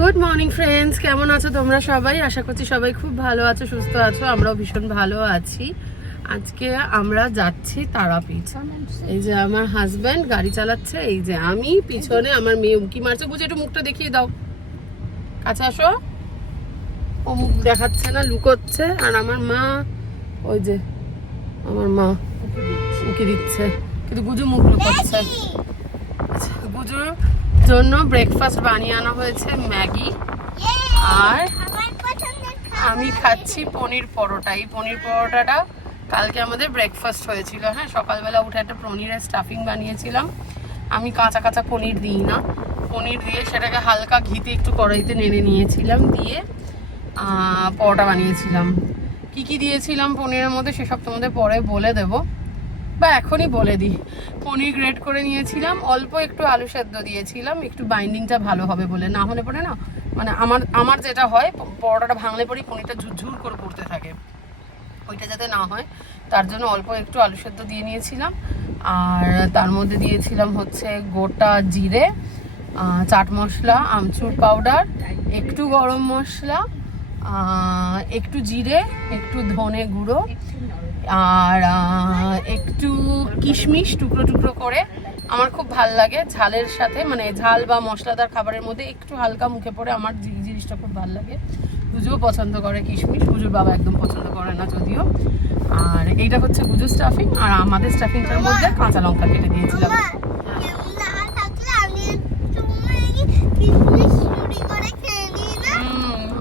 Good morning friends, কেমন আছো তোমরা সবাই? আশা করছি সবাই খুব ভালো আছো, সুস্থ আছো। আমরাও ভীষণ ভালো আছি। আজকে আমরা যাচ্ছি তারাপীঠ। এই যে আমার হাজব্যান্ড গাড়ি চালাচ্ছে, এই যে আমি পিছনে, আমার মেয়ে উঁকি মারছে। বুঝে একটু মুখটা দেখিয়ে দাও, কাছে আসো। ও মুখ দেখাচ্ছে না, লুকোচ্ছে। আর আমার মা, ওই যে আমার মা উঁকি দিচ্ছে, কিন্তু গুজু মুখ লুকোচ্ছে। আচ্ছা, গুজুর জন্য ব্রেকফাস্ট বানিয়ে আনা হয়েছে ম্যাগি, আর আমি খাচ্ছি পনির পরোটা। এই পনির পরোটাটা কালকে আমাদের ব্রেকফাস্ট হয়েছিল। হ্যাঁ, সকালবেলা উঠে একটা পনিরের স্টাফিং বানিয়েছিলাম। আমি কাঁচা কাঁচা পনির দিই না, পনির দিয়ে সেটাকে হালকা ঘিতে একটু কড়াইতে নেড়ে নিয়েছিলাম, দিয়ে পরোটা বানিয়েছিলাম। কি কি দিয়েছিলাম পনিরের মধ্যে সেসব তোমাদের পরে বলে দেবো, বা এখনই বলে দিই। পনির গ্রেট করে নিয়েছিলাম, অল্প একটু আলু সেদ্ধ দিয়েছিলাম, একটু বাইন্ডিংটা ভালো হবে বলে। না হলে পরে না, মানে আমার যেটা হয়, পরোটাটা ভাঙলে পরেই পনিরটা ঝুরঝুর করে পড়তে থাকে, ওইটা যাতে না হয় তার জন্য অল্প একটু আলু সেদ্ধ দিয়ে নিয়েছিলাম। আর তার মধ্যে দিয়েছিলাম হচ্ছে গোটা জিরে, চাট মশলা, আমচুর পাউডার, একটু গরম মশলা, একটু জিরে, একটু ধনে গুঁড়ো, আর একটু কিশমিশ টুকরো টুকরো করে। আমার খুব ভাল লাগে ঝালের সাথে, মানে ঝাল বা মশলাদার খাবারের মধ্যে একটু হালকা মুখে পড়ে আমার জিনিসটা খুব ভাল লাগে। গুজুও পছন্দ করে কিশমিশ, গুজুর বাবা একদম পছন্দ করে না যদিও। আর এইটা হচ্ছে গুজুর স্টাফিং, আর আমাদের স্টাফিংটার মধ্যে কাঁচা লঙ্কা কেটে দিয়েছিলাম।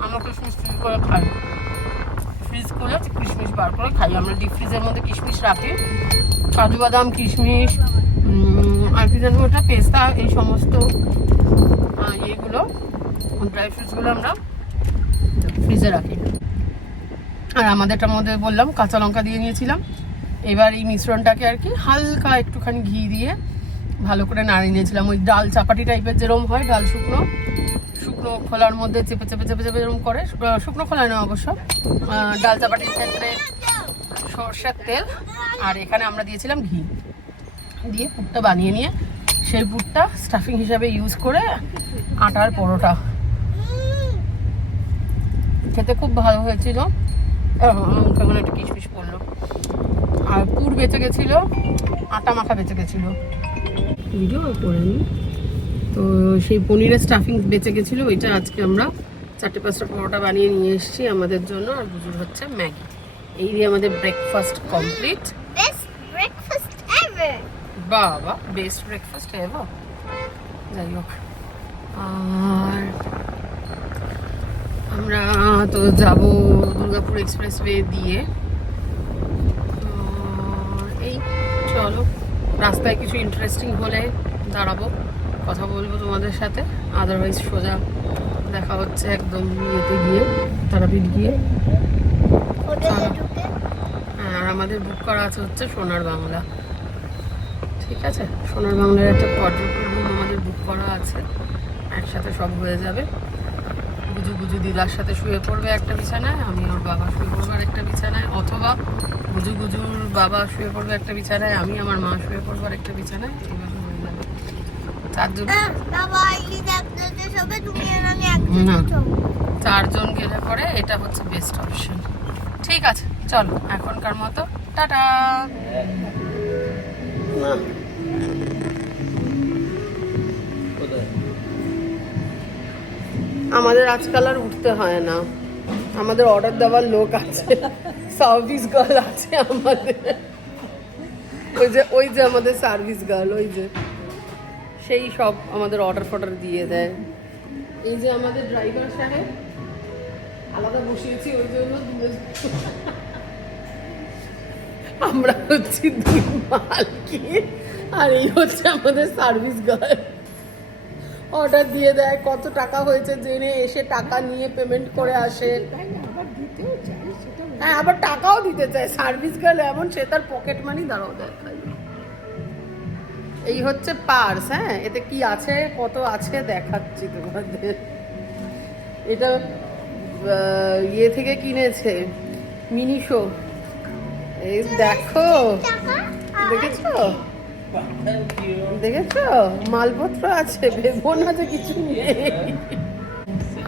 আমরা কিশমিশ চুরি করে খাই, ফ্রিজ করে কিশমিশ বার করে খাই। আমরা ডিপ ফ্রিজের মধ্যে কিশমিশ রাখি, কাজু বাদাম, কিশমিশ, আর কি জানি ওটা, পেস্তা, এই সমস্ত ইয়েগুলো, ড্রাই ফ্রুটসগুলো আমরা ফ্রিজে রাখি। আর আমাদেরটার মধ্যে বললাম কাঁচা লঙ্কা দিয়ে নিয়েছিলাম। এবার এই মিশ্রণটাকে আর কি হালকা একটুখানি ঘি দিয়ে ভালো করে নাড়িয়ে নিয়েছিলাম। ওই ডাল চাপাটি টাইপের যেরকম হয়, ডাল শুকনো শুকনো খোলার মধ্যে চেপে চেপে চেপে চেপে যেরকম করে, শুকনো খোলায় না অবশ্য, ডাল চাপাটির ক্ষেত্রে সর্ষের তেল, আর এখানে আমরা দিয়েছিলাম ঘি দিয়ে পুরটা বানিয়ে নিয়ে সেই পুরটা স্টাফিং হিসাবে ইউজ করে আটার পরোটা খেতে খুব ভালো হয়েছিল। ওখানে একটা কিশমিশ পড়লো, আর পুর বেঁচে গেছিল, আটা মাখা বেঁচে গেছিল, ভিডিও করে নিই। তো সেই পনিরের স্টাফিং বেঁচে গেছিলো, ওইটা আজকে আমরা 4-5টা পরোটা বানিয়ে নিয়ে এসেছি আমাদের জন্য। আর গুজুর হচ্ছে ম্যাগি। এই দিয়ে আমাদের ব্রেকফাস্ট কমপ্লিট। বাবা, বেস্ট ব্রেকফাস্ট এভার। যাই হোক, আর আমরা তো যাব দুর্গাপুর এক্সপ্রেসওয়ে দিয়ে। এই চলো, রাস্তায় কিছু ইন্টারেস্টিং হলে দাঁড়াবো, কথা বলবো তোমাদের সাথে। আদারওয়াইজ সোজা দেখা হচ্ছে একদম ইয়েতে গিয়ে, তারাপীঠ গিয়ে। আর আমাদের বুক করা আছে হচ্ছে সোনার বাংলা, ঠিক আছে? সোনার বাংলার একটা পর্যটন রুম আমাদের বুক করা আছে, একসাথে সব হয়ে যাবে। গুজু গুজু দিদার সাথে শুয়ে পড়বে একটা বিছানায়, আমি ওর বাবা শুয়ে পড়বো আর একটা বিছানায়, অথবা গুজু গুজুর বাবা শুয়ে পড়বে একটা বিছানায়, আমি আমার মা শুয়ে পড়বো আর একটা বিছানায়। এইভাবে হয়ে যাবে চারজন গেলে পরে এটা হচ্ছে বেস্ট অপশন। ঠিক আছে, চলো এখনকার মতো টাটা। আমাদের আজকাল আর উঠতে হয় না, আমাদের অর্ডার দেওয়ার লোক আছে, সার্ভিস গার্ল আছে আমাদের। ওই যে আমাদের সার্ভিস গার্ল, ওই যে সেই সব আমাদের অর্ডার ফর্ডার দিয়ে দেয়। এই যে আমাদের ড্রাইভার সাহেব, আলাদা বসিয়েছি ওই জন্য। আমরা হচ্ছি দুই মালকি, আর এই হচ্ছে আমাদের সার্ভিস গার্ল। অর্ডার দিয়ে দেয়, কত টাকা হয়েছে জেনে এসে টাকা নিয়ে পেমেন্ট করে আসে। হ্যাঁ, আবার টাকাও দিতে চায় সার্ভিস গার্ল এমন, সে তার পকেট মানি দাঁড়াও দেখায়। এই হচ্ছে পার্স, হ্যাঁ, এতে কি আছে কত আছে দেখাচ্ছি তোমাদের। এটা ইয়ে থেকে কিনেছে, মিনিশো। এই দেখো, দেখেছো দেখেছো, মালপত্র আছে, ভেবো না যে কিছু নেই।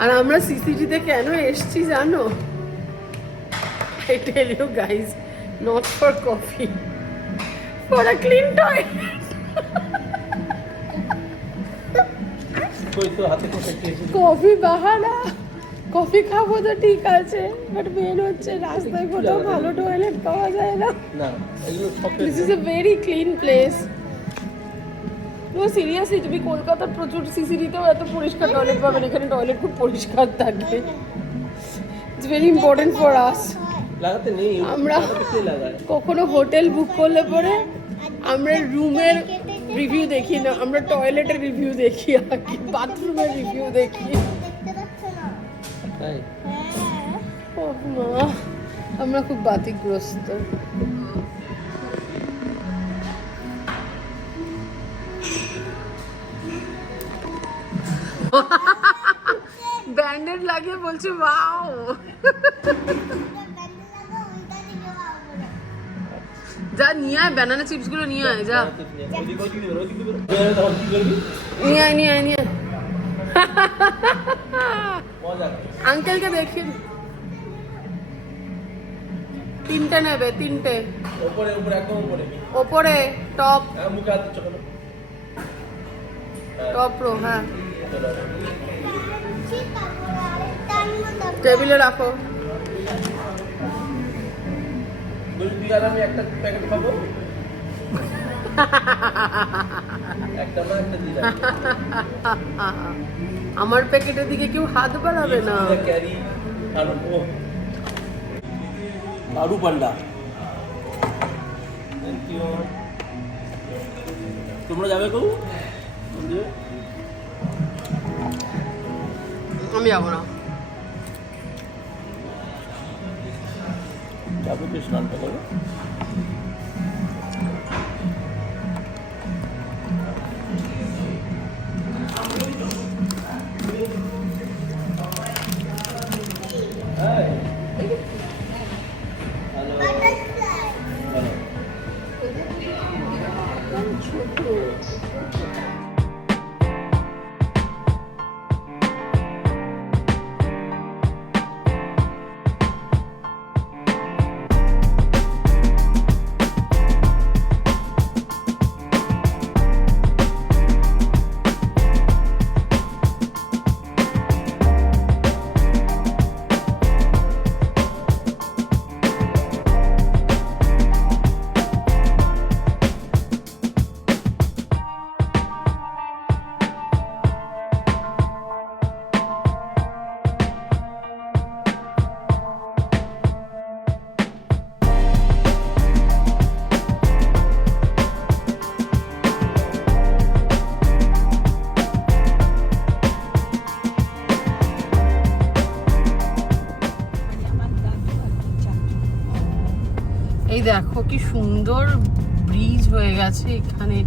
আর আমরা সিসিটিতে কেন এসছি জানো? I tell you guys, not for coffee, for a clean toilet. Coffee বাহানা, কফি খাবো তো ঠিক আছে, বাট মেন হচ্ছে রাস্তায় কোথাও ভালো টয়লেট পাওয়া যায় না। This is a very clean place. No seriously, তুমি কলকাতার প্রচুর সিসিটিতেও এত পরিষ্কার টয়লেট পাবেন, এখানে টয়লেট খুব পরিষ্কার থাকে। It's very important for us. আমরা কখনো হোটেল বুক করলে পরে আমরা রুমের রিভিউ দেখি না, আমরা টয়লেটের রিভিউ দেখি, আগে বাথরুমের রিভিউ দেখি। আমরা খুব বাতিগ্রস্ত। ব্যান্ডেড লাগিয়ে বলছে ওয়াও। যা নিয়ে আয়, ব্যানানা চিপস গুলো নিয়ে আয়, যা নিয়ে আয়, নিয়ে আয়, নিয়ে আয়। আঙ্কেলকে দেখি, তিনটে নেবে, তিনটে ওপরে টপ টপ প্রো। হ্যাঁ, টেবিলে রাখো। আমি একটা প্যাকেট খাবো, আমার প্যাকেটের দিকে কেউ হাত বাড়াবে না। আলু পান্ডা, তোমরা যাবে কেউ? আমি যাবো না। যাবো তো, স্নানটা করো। এই দেখো কি সুন্দর ব্রিজ হয়ে গেছে এখানে।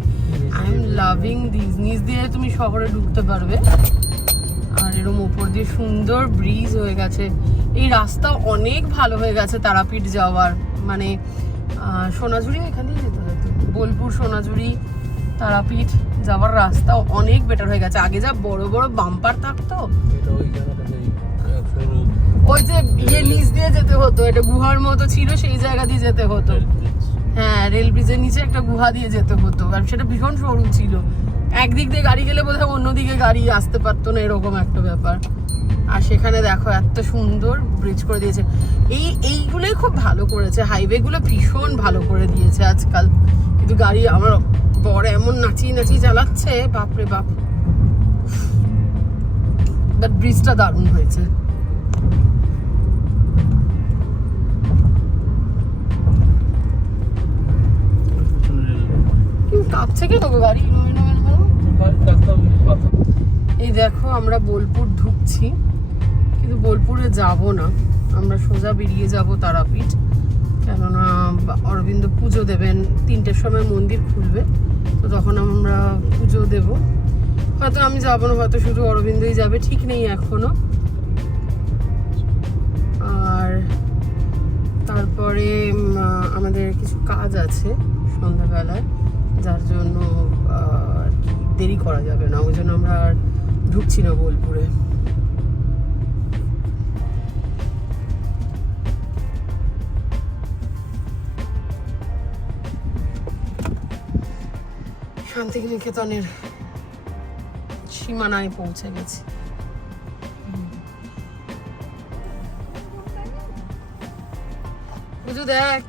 I am loving this. নিচ দিয়ে তুমি শহরে ঢুকতে পারবে, আর এরকম উপর দিয়ে সুন্দর ব্রিজ হয়ে গেছে। এই রাস্তা অনেক ভালো হয়ে গেছে তারাপীঠ যাওয়ার, মানে সোনাঝুরি এখান দিয়ে যেতে হতো, বোলপুর সোনাঝুরি তারাপীঠ যাওয়ার রাস্তা অনেক বেটার হয়ে গেছে। আগে যা বড় বড় বাম্পার থাকতো, ওই যে ইয়ে নিচ দিয়ে যেতে হতো, এটা গুহার মতো ছিল, সেই জায়গা দিয়ে যেতে হতো। হ্যাঁ, রেল ব্রিজের নিচে একটা গুহা দিয়ে যেতে হতো, আর সেটা ভীষণ সরু ছিল। একদিক দিয়ে গাড়ি গেলে বোধহয় অন্যদিকে গাড়ি আসতে পারতো না, এরকম একটা ব্যাপার। আর সেখানে দেখো এত সুন্দর ব্রিজ করে দিয়েছে। এইগুলোই খুব ভালো করেছে, হাইওয়ে গুলো ভীষণ ভালো করে দিয়েছে আজকাল। কিন্তু গাড়ি আমার বড় এমন নাচিয়ে নাচিয়ে চালাচ্ছে, বাপরে বাপ। বাট ব্রিজটা দারুণ হয়েছে। কাঁপছে কেন গাড়ি? এই দেখো আমরা বোলপুর ঢুকছি, কিন্তু বোলপুরে যাব না, আমরা সোজা বেরিয়ে যাব তারাপীঠ। কেননা অরবিন্দ পুজো দেবেন, 3টের সময় মন্দির খুলবে, তো তখন আমরা পুজো দেব। হয়তো আমি যাবো না, হয়তো শুধু অরবিন্দই যাবে, ঠিক নেই এখনো। আর তারপরে আমাদের কিছু কাজ আছে সন্ধ্যাবেলায়, যার জন্য আর কি দেরি করা যাবে না, ওই জন্য আমরা আর ঢুকছি না বোলপুরে। শান্তিনিকেতনের সীমানায় পৌঁছে গেছি। বুঝু দেখ,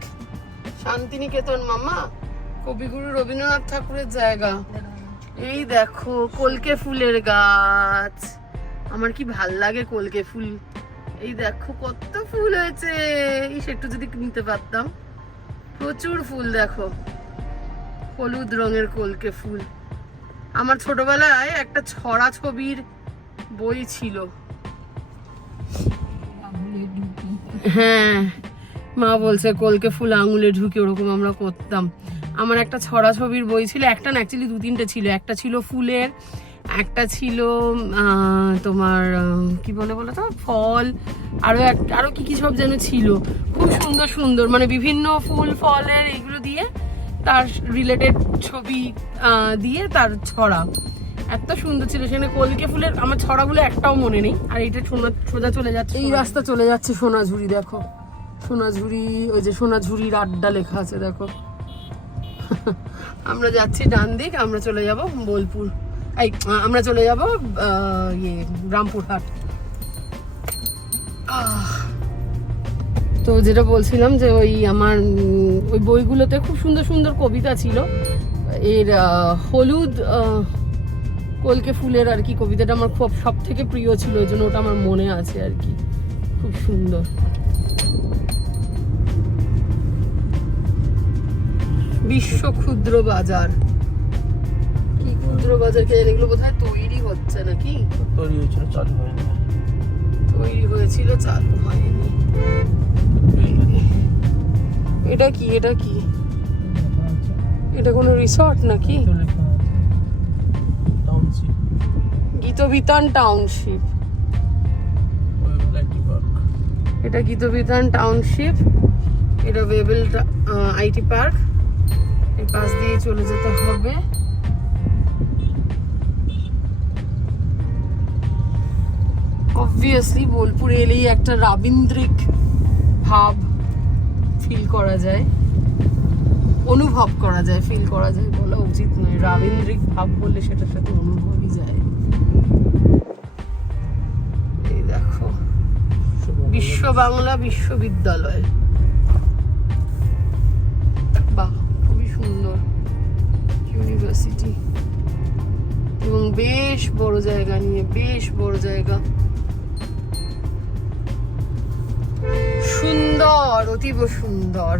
শান্তিনিকেতন মামা, কবিগুরু রবীন্দ্রনাথ ঠাকুরের জায়গা। এই দেখো কলকে ফুলের গাছ, আমার কি ভাল লাগে কলকে ফুল। এই দেখো কত ফুল হয়েছে, একটু যদি নিতে পারতাম। প্রচুর ফুল দেখো, হলুদ রঙের কলকে ফুল। আমার ছোটবেলায় একটা ছড়া ছবির বই ছিল। হ্যাঁ, মা বলছে কলকে ফুল আঙুলে ঢুকে, ওরকম আমরা করতাম। আমার একটা ছড়া ছবির বই ছিল, একটা না অ্যাকচুয়ালি 2-3টে ছিল। একটা ছিল ফুলের, একটা ছিল তোমার কি বলে বলো তো, ফল, আরো কি কি সব যেন ছিল। খুব সুন্দর সুন্দর, মানে বিভিন্ন ফুল ফলের এইগুলো দিয়ে তার রিলেটেড ছবি দিয়ে তার ছড়া এত সুন্দর ছিল। সেখানে কলকে ফুলের আমার ছড়াগুলো একটাও মনে নেই। আর এটা সোজা চলে যাচ্ছে, এই রাস্তা চলে যাচ্ছে সোনাঝুরি। দেখো সোনাঝুরি, ওই যে সোনাঝুরির আড্ডা লেখা আছে দেখো। আমরা যাচ্ছি ডান দিক, আমরা চলে যাব বোলপুর, আমরা চলে যাব রামপুরহাট। তো যেটা বলছিলাম যে ওই আমার ওই বইগুলোতে খুব সুন্দর সুন্দর কবিতা ছিল। এর হলুদ কলকে ফুলের আর কি কবিতাটা আমার খুব সব থেকে প্রিয় ছিল, ওই জন্য ওটা আমার মনে আছে আর কি, খুব সুন্দর। বিশ্ব ক্ষুদ্র বাজার, কি ক্ষুদ্র বাজার কে জানি, এগুলো বোধহয় তৈরি হচ্ছে নাকি? তৈরি হয়েছিল, চালু হয়নি। তৈরি হয়েছিল, চালু হয়নি। এটা কি, এটা কি, এটা কোনো রিসর্ট নাকি? গীতবিতান টাউনশিপ, এটা গীতবিতান টাউনশিপ, এটা ওয়েবেল আইটি পার্ক। এই পাশ দিয়ে চলে যেতে হবে। অবভিয়াসলি বোলপুর এলেই একটা রাবীন্দ্রিক ভাব ফিল করা যায়, অনুভব করা যায়, ফিল করা যায় বলা উচিত নয়, রাবীন্দ্রিক ভাব বললে সেটার সাথে অনুভবই যায়। এই দেখো বিশ্ব বাংলা বিশ্ববিদ্যালয়, বাহ খুবই সুন্দর ইউনিভার্সিটি, এবং বেশ বড় জায়গা নিয়ে, বেশ বড় জায়গা, সুন্দর, অতীব সুন্দর।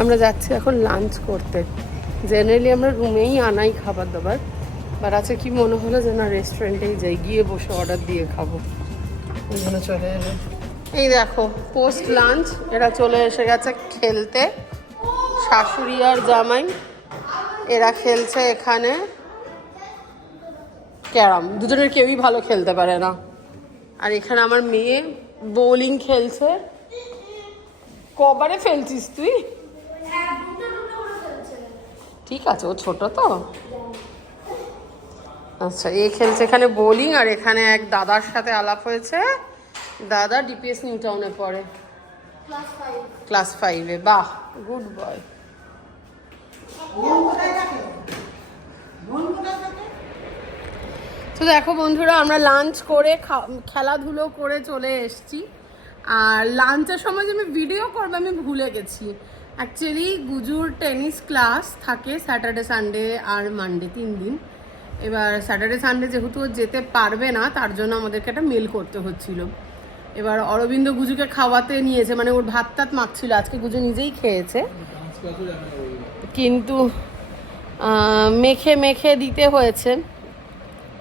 আমরা যাচ্ছি এখন লাঞ্চ করতে। জেনারেলি আমরা রুমেই আনাই খাবার দাবার, বাট আছে কি মনে হলো যে না রেস্টুরেন্টেই যাই, গিয়ে বসে অর্ডার দিয়ে খাবো, ওই জন্য চলে এলো। এই দেখো পোস্ট লাঞ্চ এরা চলে এসে গেছে খেলতে, শাশুড়ি আর জামাই এরা খেলছে এখানে ক্যারাম। দুজনের কেউই ভালো খেলতে পারে না। আর এখানে আমার মেয়ে বোলিং খেলছে। কবারে ফেলছিস তুই? ঠিক আছে, ও ছোট তো। আচ্ছা, এ খেলছে এখানে বোলিং, আর এখানে এক দাদার সাথে আলাপ হয়েছে। দাদা ডিপিএস নিউ টাউনে পড়ে, ক্লাস 5-এ। বাহ, গুড বয়। তো দেখো বন্ধুরা, আমরা লাঞ্চ করে খেলাধুলো করে চলে এসেছি। আর লাঞ্চের সময় যে আমি ভিডিও করবো আমি ভুলে গেছি। অ্যাকচুয়ালি গুজুর টেনিস ক্লাস থাকে স্যাটারডে সানডে আর মানডে, 3 দিন। এবার স্যাটারডে সানডে যেহেতু যেতে পারবে না, তার জন্য আমাদেরকে একটা মেল করতে হচ্ছিল। এবার অরবিন্দ গুজুকে খাওয়াতে নিয়েছে, মানে ওর ভাত টাত মাখছিল। আজকে গুজু নিজেই খেয়েছে, কিন্তু মেখে মেখে দিতে হয়েছে।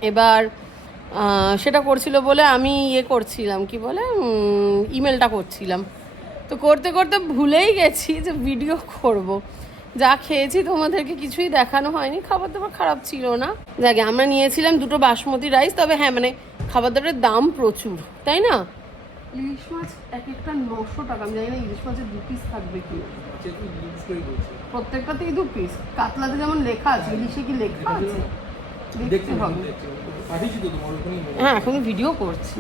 এবার সেটা করছিল বলে আমি করছিলাম, কি বলে, ইমেলটা করছিলাম। তো করতে করতে ভুলেই গেছি যে ভিডিও করব। যা খেয়েছি তোমাদেরকে কিছুই দেখানো হয়নি। খাবার দাবার খারাপ ছিল না। যাকে আমরা নিয়েছিলাম 2টো বাসমতি রাইস। তবে হ্যাঁ, মানে খাবার দাবারের দাম প্রচুর, তাই না? ইলিশ মাছ এক একটা 900 টাকা। আমি জানি না ইলিশ মাছের 2 পিস থাকবে কি, প্রত্যেকটাতেই 2 পিস। কাতলাতে যেমন লেখা আছে, ইলিশে কি লেখা আছে দেখতে হবে। হ্যাঁ, এখন ভিডিও করছি।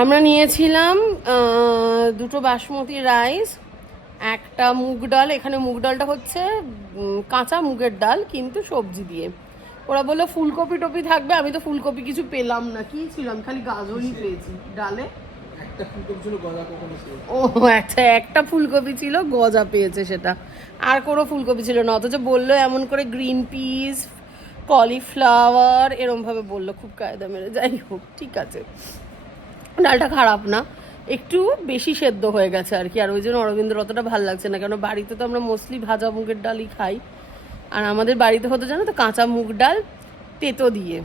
আমরা নিয়েছিলাম 2টো বাসমতি রাইস, একটা মুগ ডাল। এখানে মুগ ডালটা হচ্ছে কাঁচা মুগের ডাল কিন্তু সবজি দিয়ে। ওরা বললো ফুলকপি টপি থাকবে, আমি তো ফুলকপি কিছু পেলাম না। কি ছিল, আমি খালি গাজরই পেয়েছি ডালে। ও আচ্ছা, একটা ফুলকপি ছিল, গজা পেয়েছে সেটা, আর কোনো ফুলকপি ছিল না। অথচ বললো এমন করে গ্রিন পিস, কলিফ্লাওয়ার এরম ভাবে বললো, খুব কায়দা মেরে। যাই হোক, ঠিক আছে, ডালটা খারাপ না, একটু বেশি সেদ্ধ হয়ে গেছে আর কি। আর ওই জন্য অরবিন্দর অতটা ভালো লাগছে না, কেন বাড়িতে তো আমরা মোস্টলি ভাজা মুগের ডালই খাই। আর আমাদের বাড়িতে হতো জানো তো কাঁচা মুগ ডাল তেতো দিয়ে,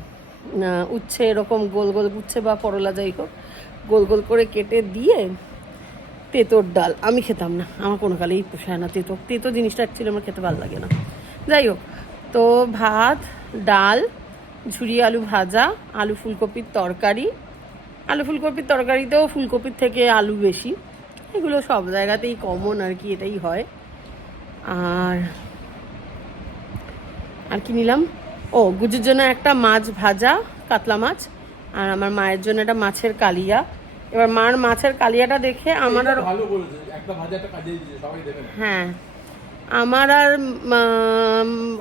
উচ্ছে এরকম গোল গোল, উচ্ছে বা করলা যাই হোক, গোল গোল করে কেটে দিয়ে তেঁতোর ডাল। আমি খেতাম না, আমার কোনো কালেই পোষায় না তেঁতো। তেঁতো জিনিসটা অ্যাকচুয়ালি আমার খেতে ভালো লাগে না। যাই হোক, তো ভাত, ডাল, ঝুরি আলু ভাজা, আলু ফুলকপির তরকারি। আলু ফুলকপির তরকারিতেও ফুলকপির থেকে আলু বেশি, এগুলো সব জায়গাতেই কমন আর কি, এটাই হয়। আর কি নিলাম, ও গুজুর জন্য একটা মাছ ভাজা, কাতলা মাছ, আর আমার মায়ের জন্য একটা মাছের কালিয়া। এবার মার মাছের কালিয়াটা দেখে আমার আর হ্যাঁ, আমার আর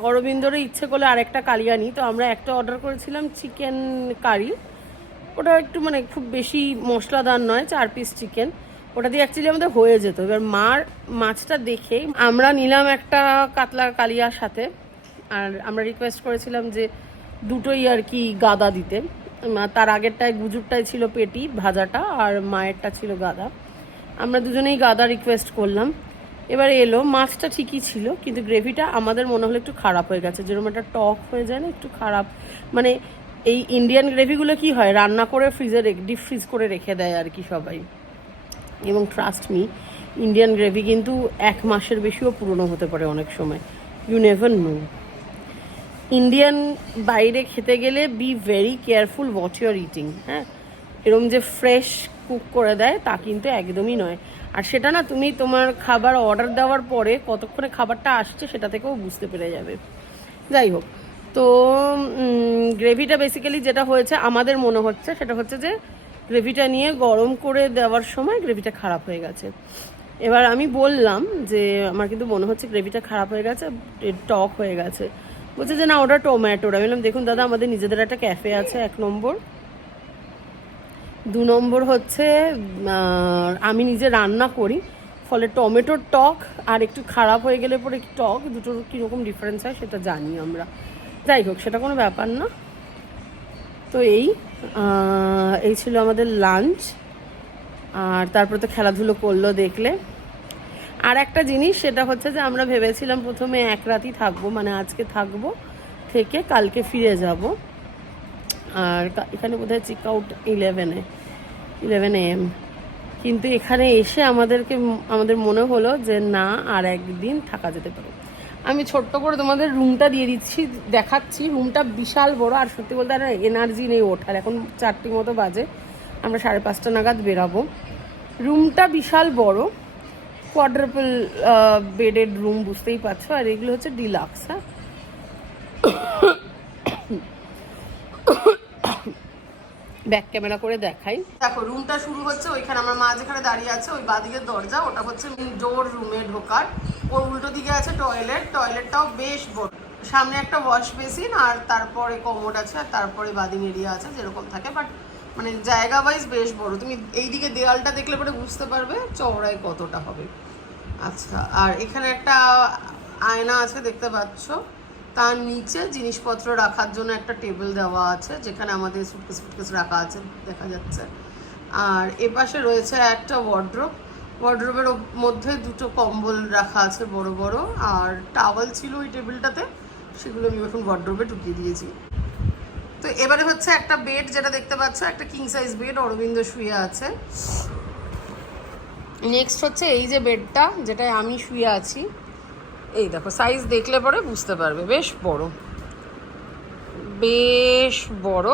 অরবিন্দরও ইচ্ছে করলে আরেকটা কালিয়া নিই। তো আমরা একটা অর্ডার করেছিলাম চিকেন কারি, ওটা একটু মানে খুব বেশি মশলাদার নয়, 4 পিস চিকেন, ওটা দিয়ে অ্যাকচুয়ালি আমাদের হয়ে যেত। এবার মার মাছটা দেখে আমরা নিলাম একটা কাতলা কালিয়ার সাথে। আর আমরা রিকোয়েস্ট করেছিলাম যে দুটোই আর কি গাদা দিতে। তার আগেরটায় গুজুরটাই ছিল পেটি ভাজাটা, আর মায়েরটা ছিল গাদা। আমরা দুজনেই গাদা রিকোয়েস্ট করলাম। এবার এলো, মাছটা ঠিকই ছিল, কিন্তু গ্রেভিটা আমাদের মনে হলো একটু খারাপ হয়ে গেছে। যেরকম একটা টক হয়ে যায় না, একটু খারাপ। মানে এই ইন্ডিয়ান গ্রেভিগুলো কি হয়, রান্না করে ফ্রিজে ডিপ ফ্রিজ করে রেখে দেয় আর কি সবাই। এবং ট্রাস্ট মি, ইন্ডিয়ান গ্রেভি কিন্তু 1 মাসের বেশিও পুরনো হতে পারে অনেক সময়, ইউ নেভার নো। ইন্ডিয়ান বাইরে খেতে গেলে be very careful what you are eating. হ্যাঁ, এরকম যে ফ্রেশ কুক করে দেয় তা কিন্তু একদমই নয়। আর সেটা না, তুমি তোমার খাবার অর্ডার দেওয়ার পরে কতক্ষণে খাবারটা আসছে সেটা থেকেও বুঝতে পেরে যাবে। যাই হোক, তো গ্রেভিটা বেসিক্যালি যেটা হয়েছে আমাদের মনে হচ্ছে, সেটা হচ্ছে যে গ্রেভিটা নিয়ে গরম করে দেওয়ার সময় গ্রেভিটা খারাপ হয়ে গেছে। এবার আমি বললাম যে আমার কিন্তু মনে হচ্ছে গ্রেভিটা খারাপ হয়ে গেছে, টক হয়ে গেছে। বলছে যে না, ওটা টমেটোর। আমি বললাম দেখুন দাদা, আমাদের নিজেদের একটা ক্যাফে আছে 1 নম্বর, 2 নম্বর হচ্ছে আমি নিজে রান্না করি, ফলে টমেটোর টক আর একটু খারাপ হয়ে গেলে পরে টক দুটোর কীরকম ডিফারেন্স হয় সেটা জানি আমরা। যাই হোক, সেটা কোনো ব্যাপার না। তো এই ছিল আমাদের লাঞ্চ। আর তারপর তো খেলাধুলো করলো দেখলে। আর একটা জিনিস, সেটা হচ্ছে যে আমরা ভেবেছিলাম প্রথমে 1 রাতই থাকবো, মানে আজকে থাকবো, থেকে কালকে ফিরে যাব। আর এখানে বোধহয় চেক আউট 11 AM। কিন্তু এখানে এসে আমাদের মনে হলো যে না, আর একদিন থাকা যেতে পারে। আমি ছোট্ট করে তোমাদের রুমটা দিয়ে দিচ্ছি, দেখাচ্ছি। রুমটা বিশাল বড়, আর সত্যি বলতে আর এনার্জি নেই ওঠার। এখন 4টি মতো বাজে, আমরা 5:30 নাগাদ বেরাবো। রুমটা বিশাল বড়, কোয়াড্রাপল বেডেড রুম, বুঝতেই পারছো। আর এগুলো হচ্ছে ডিলাক্স। হ্যাঁ, ব্যাক ক্যামেরা করে দেখাই। দেখো, রুমটা শুরু হচ্ছে ওইখানে, আমার মা যেখানে দাঁড়িয়ে আছে ওই বাদিকের দরজা, ওটা হচ্ছে ইনডোর রুমে ঢোকার। ওর উল্টো দিকে আছে টয়লেট, টয়লেটটাও বেশ বড়। সামনে একটা ওয়াশ বেসিন, আর তারপরে কমোড আছে, আর তারপরে বাদিং এরিয়া আছে যেরকম থাকে, বাট মানে জায়গা ওয়াইজ বেশ বড়। তুমি এইদিকে দেওয়ালটা দেখলে পরে বুঝতে পারবে চওড়ায় কতটা হবে। আচ্ছা, আর এখানে একটা আয়না আছে দেখতে পাচ্ছ। তার নিচে জিনিসপত্র রাখার জন্য একটা টেবিল দেওয়া আছে, যেখানে আমাদের সুটকেস রাখা আছে দেখা যাচ্ছে। আর এপাশে রয়েছে একটা ওয়ার্ড্রোব, ওয়ার্ড্রোবের মধ্যে 2টো কম্বল রাখা আছে বড় বড়, আর টাওয়েল ছিল ওই টেবিলটাতে, সেগুলো আমি এখন ওয়ার্ড্রোবে ঢুকিয়ে দিয়েছি। তো এবারে হচ্ছে একটা বেড, যেটা দেখতে পাচ্ছ, একটা কিং সাইজ বেড, অরবিন্দ শুয়ে আছে। নেক্সট হচ্ছে এই যে বেডটা, যেটায় আমি শুয়ে আছি। এই দেখো, সাইজ দেখলে পরে বুঝতে পারবে, বেশ বড়, বেশ বড়।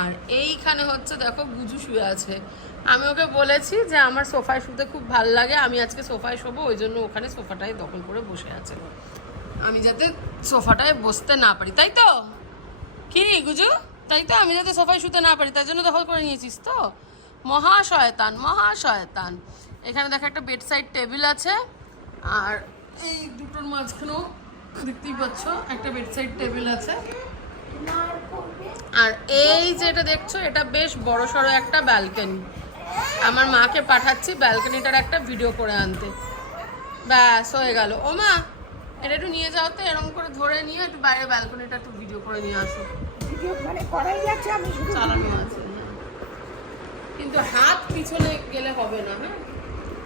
আর এইখানে হচ্ছে দেখো গুজু শুয়ে আছে। আমি ওকে বলেছি যে আমার সোফায় শুতে খুব ভাল লাগে, আমি আজকে সোফায় শোবো, ওই জন্য ওখানে সোফাটায় দখল করে বসে আছে, আমি যাতে সোফাটায় বসতে না পারি, তাই তো? কি গুজু, তাই তো? আমি যাতে সোফায় শুতে না পারি তাই জন্য দখল করে নিয়েছিস তো? মহা শয়তান, মহা শয়তান। এখানে দেখো একটা বেড সাইড টেবিল আছে, আর এই দুটোর মাঝখানেও দেখতেই পাচ্ছ একটা বেড সাইড টেবিল আছে। আর এই যেটা দেখছো এটা বেশ বড় সড়ো একটা ব্যালকনি। আমার মাকে পাঠাচ্ছি ব্যালকনিটার একটা ভিডিও করে আনতে। ব্যাস হয়ে গেল। ও মা, এটা একটু নিয়ে যাও তো, এরকম করে ধরে নিয়ে একটু বাইরে ব্যালকনিটা একটু ভিডিও করে নিয়ে আসো। চালানো আছে, হ্যাঁ, কিন্তু হাত পিছনে গেলে হবে না। হ্যাঁ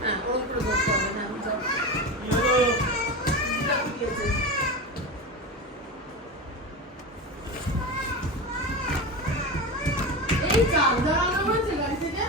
হ্যাঁ, ওরকম করে ধরতে হবে। হ্যাঁ যাও। এই চার্জার আনা হয়েছে গাড়ি থেকে?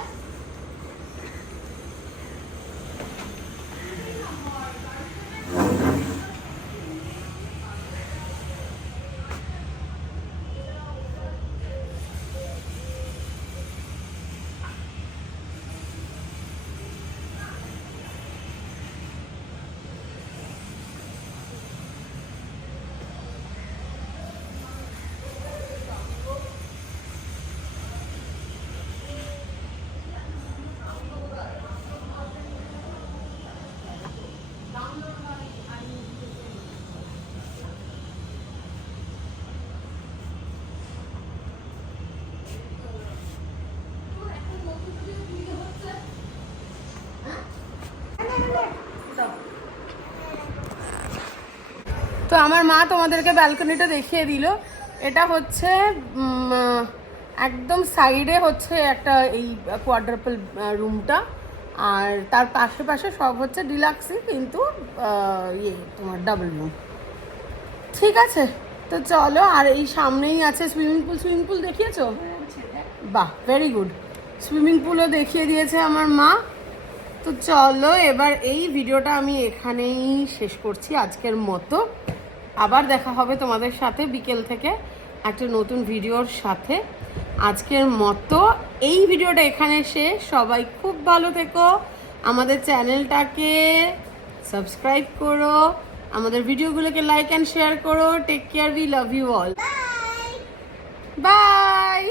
তো আমার মা তোমাদেরকে ব্যালকনিটা দেখিয়ে দিল। এটা হচ্ছে একদম সাইডে হচ্ছে একটা এই কোয়াড্রাপল রুমটা, আর তার পাশে পাশে সব হচ্ছে ডিলাক্সি, কিন্তু তোমার ডাবল রুম। ঠিক আছে, তো চলো। আর এই সামনেই আছে সুইমিং পুল। Swimming pool দেখিয়েছো? বাহ, ভেরি গুড। সুইমিং পুলও দেখিয়ে দিয়েছে আমার মা। তো চলো এবার এই ভিডিওটা আমি এখানেই শেষ করছি আজকের মতো। আবার দেখা হবে তোমাদের সাথে বিকেল থেকে একটা নতুন ভিডিওর সাথে। আজকের মতো এই ভিডিওটা এখানে শেষ। সবাই খুব ভালো থেকো, আমাদের চ্যানেলটাকে সাবস্ক্রাইব করো, আমাদের ভিডিওগুলোকে লাইক অ্যান্ড শেয়ার করো। Take care, we love you all, by.